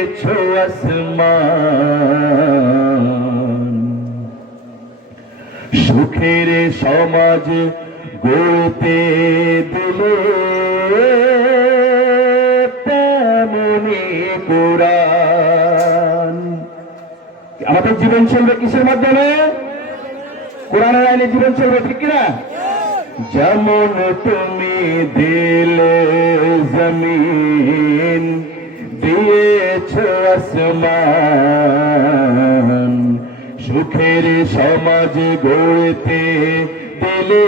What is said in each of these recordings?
দিয়েছ আসমান। সুখের সমাজ গড়তে দিলে তেমনি কোরআন। আমাদের জীবন চলবে কিসের মাধ্যমে? কোরআনের আইনে জীবন চলবে, ঠিক কিনা? যেমন তুমি দিলে আসমান সুখের সমাজ গড়তে দিলে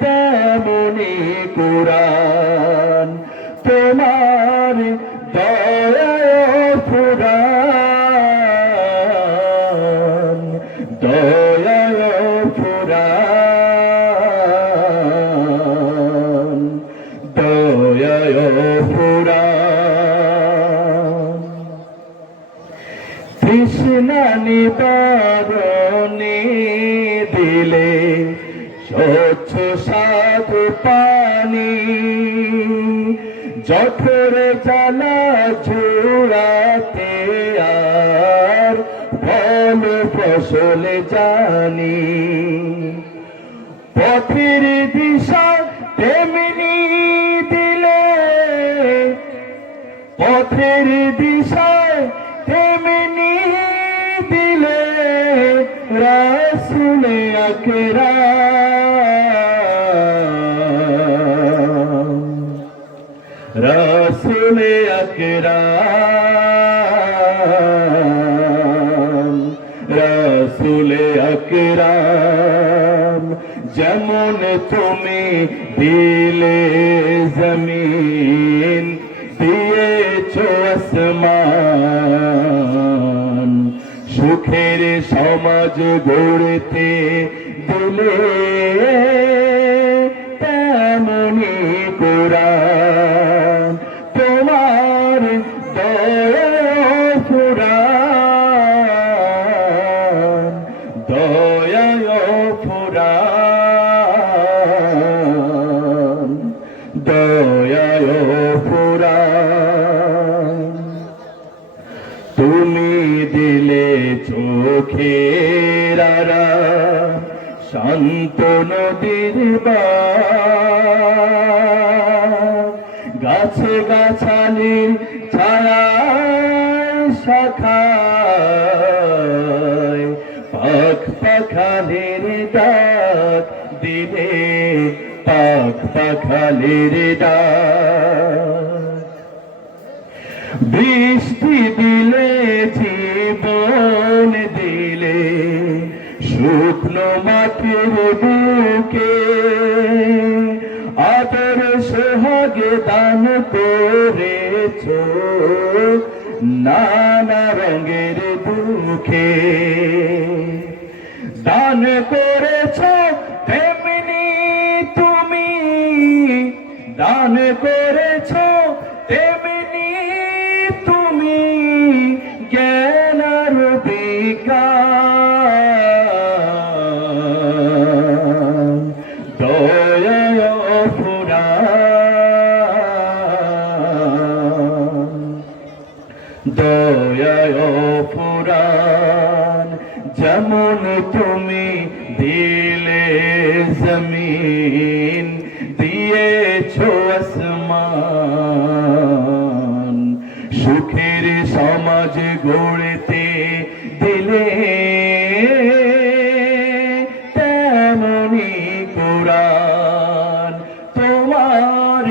তেমনি কোরআন তৃষ্ণা নিবারণে দিলে স্বচ্ছ সাধু পানি। জঠর জ্বালা ঝুড়াতে আর ফল ফসল জানি। পথের দিশা তেমনি দিলে, পথের দিশায় রাসুলে আকরা রাসুলে আকরা রাসুলে আকরাম। যেমন তুমি দিলে জমিন দিয়েছ আসমান। সুখের সমাজ গড়তে দিলে তেমনি কোরআন তোমার ফুরান দয়া ফুরান দয়া আড়া শান্ত নদীর। গাছে গাছালির ছায়া শাখায় পাখ পাখালির ডাক দিলে পাখ পাখালির ডাক বৃষ্টি নানা রঙের দুঃখে দান করেছ তেমনি তুমি। দান করেছ তেমনি দয়ায় পুরাণ যেমন তুমি দিলে জমিন, দিয়েছ আসমান। সুখের সমাজ গড়তে দিলে তেমনি কোরআন তোমার